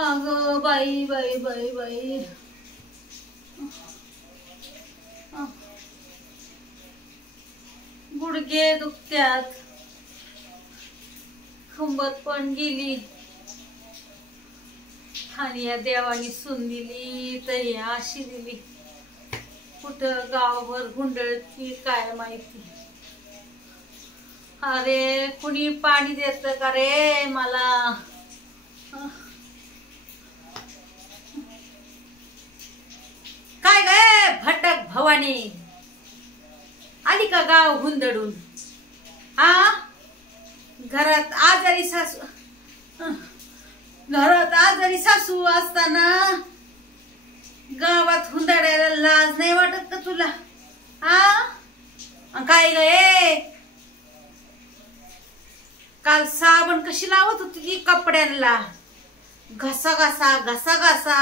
अगं बाई बाई बाई बाई, गुडघे दुखत्यात, खंबत पण गेली आणि या देवानी सून दिली तर या अशी दिली. कुठं गावभर गुंडळती काय माहिती. अरे कुणी पाणी देत का रे मला. काय गे भटक भवानी, आली का गाव हुंदडून. हा घरात आजारी सासू असताना गावात हुंदडायला लाज नाही वाटत का तुला. हा काय गे, काल साबण कशी लावत होती ती कपड्यांना, घसा घसा घसा घसा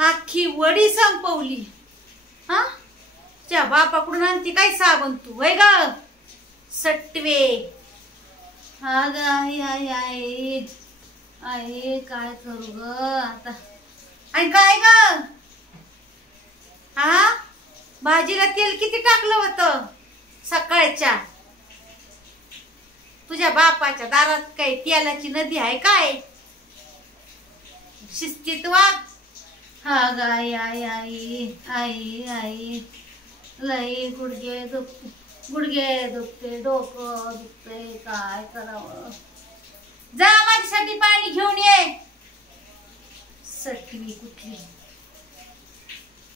आखी वडी संपवली. हा त्या बापाकडून आणती काय साबण तू वय ग सटवे. हा ग आई आई आई आई काय करू ग आता. आणि काय ग, हा भाजीला तेल किती टाकलं होतं सकाळच्या. तुझ्या बापाच्या दारात काय तेलाची नदी आहे काय. शिस्तीत वाग. हा ग आई आई आई आई आई लई गुडघे दुखते डोकं दुखते काय करावं. जा माझ्यासाठी पाणी घेऊन ये. सटवी कुठली.